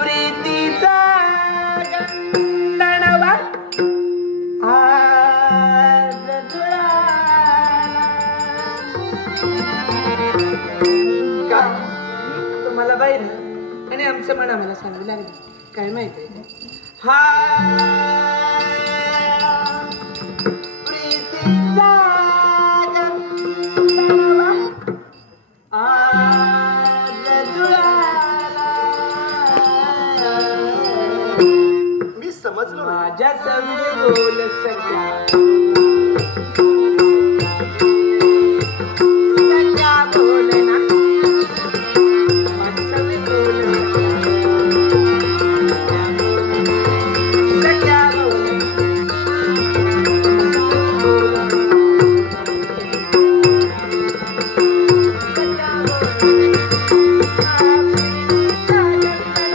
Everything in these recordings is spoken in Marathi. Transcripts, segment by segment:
प्रीतीचा गंधणवा आज जुळाला. काय तुम्हाला बाहेर आणि आमचं मन आम्हाला सांगू लागलं काय माहिती हा प्रीतीचा गंधणवा आज जुळाला. मी समजलो नाही. माझ्या संग बोल सख्या सख्या बोल ना माझ्या संग बोल सख्या बोल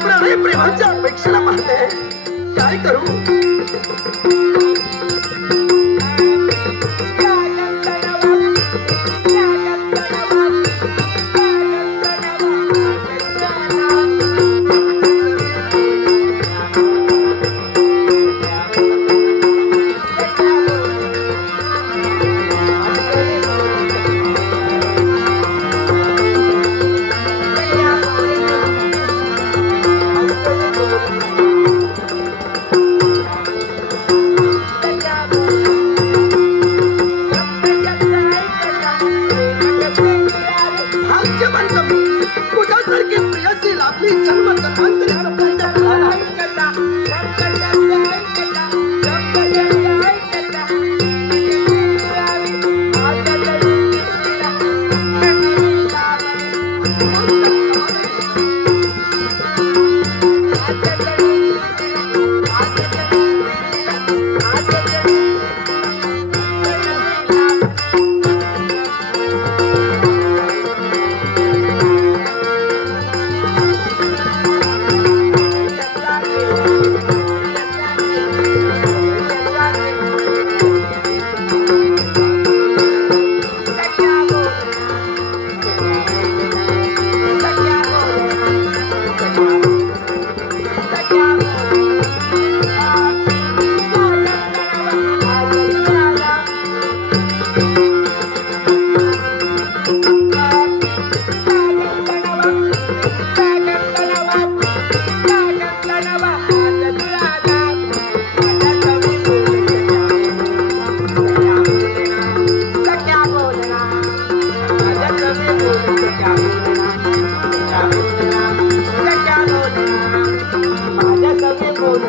प्रणय प्रेमाच्या अपेक्षेला पाहते काय करू. तुझ्यासारखी प्रियसी लाभली जन्म जन्मांतरी माझ्या सगळे बोल